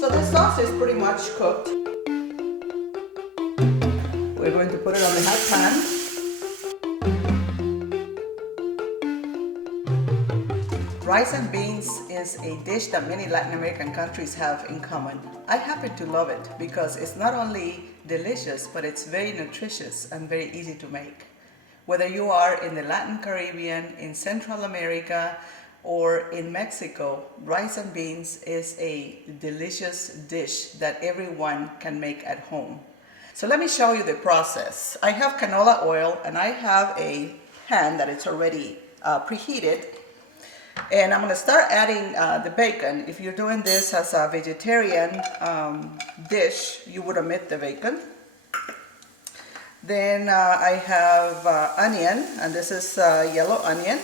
So this sauce is pretty much cooked. We're going to put it on the hot pan. Rice and beans is a dish that many Latin American countries have in common. I happen to love it because it's not only delicious, but it's very nutritious and very easy to make. Whether you are in the Latin Caribbean, in Central America, or in Mexico, rice and beans is a delicious dish that everyone can make at home. So let me show you the process. I have canola oil and I have a pan that it's already preheated. And I'm going to start adding the bacon. If you're doing this as a vegetarian dish, you would omit the bacon. Then I have onion, and this is yellow onion.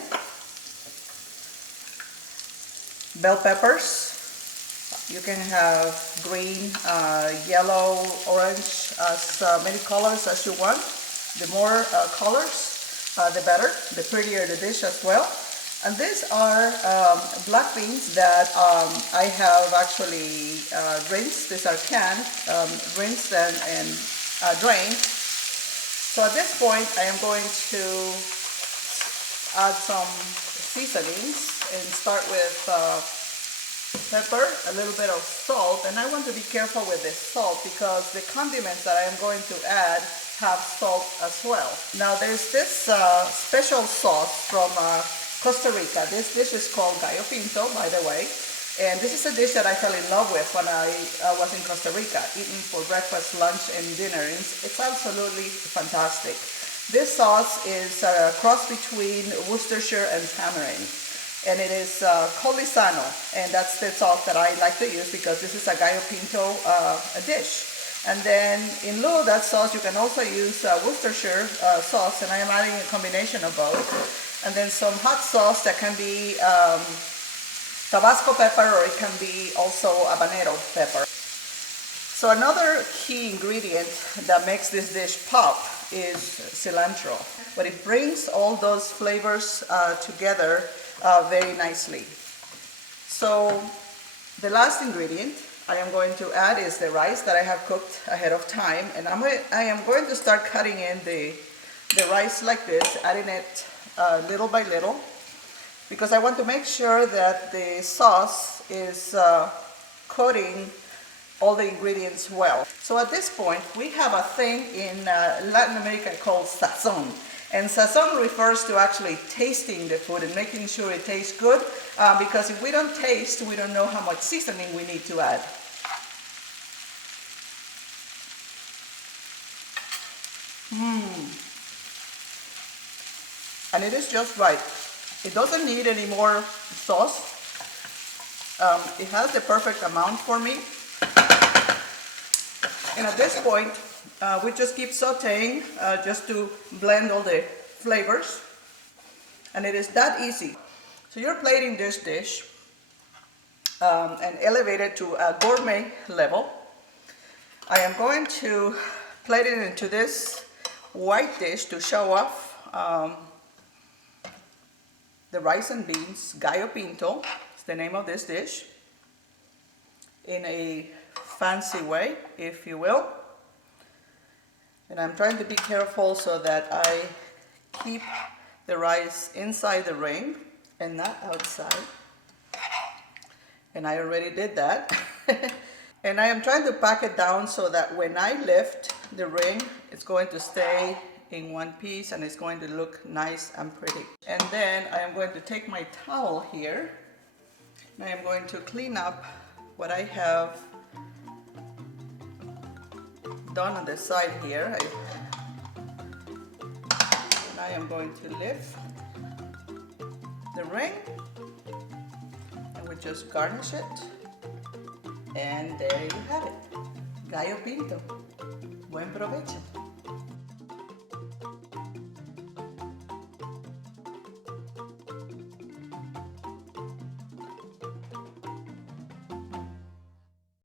Bell peppers. You can have green, yellow, orange, as many colors as you want. The more colors, the better. The prettier the dish as well. And these are black beans that I have actually rinsed. These are canned, rinsed and drained. So at this point, I am going to add some seasonings and start with pepper, a little bit of salt, and I want to be careful with the salt because the condiments that I am going to add have salt as well. Now there's this special sauce from Costa Rica. This dish is called Gallo Pinto, by the way, and this is a dish that I fell in love with when I was in Costa Rica, eating for breakfast, lunch, and dinner. It's absolutely fantastic. This sauce is a cross between Worcestershire and tamarind, and it is called Lizano, and that's the sauce that I like to use because this is a Gallo Pinto dish. And then in lieu of that sauce, you can also use Worcestershire sauce, and I am adding a combination of both. And then some hot sauce that can be Tabasco pepper, or it can be also habanero pepper. So another key ingredient that makes this dish pop is cilantro, but it brings all those flavors together very nicely. So the last ingredient I am going to add is the rice that I have cooked ahead of time, and I am going to start cutting in the rice like this, adding it little by little, because I want to make sure that the sauce is coating all the ingredients well. So at this point, we have a thing in Latin America called sazon. And sazon refers to actually tasting the food and making sure it tastes good, because if we don't taste, we don't know how much seasoning we need to add. And it is just right. It doesn't need any more sauce. It has the perfect amount for me. And at this point, we just keep sauteing just to blend all the flavors. And it is that easy. So you're plating this dish and elevate it to a gourmet level. I am going to plate it into this white dish to show off the rice and beans. Gallo Pinto is the name of this dish, in a fancy way, if you will. And I'm trying to be careful so that I keep the rice inside the ring and not outside. And I already did that. And I am trying to pack it down so that when I lift the ring, it's going to stay in one piece and it's going to look nice and pretty. And then I am going to take my towel here and I am going to clean up what I have done on the side here. And I am going to lift the ring and we just garnish it. And there you have it. Gallo Pinto. Buen provecho.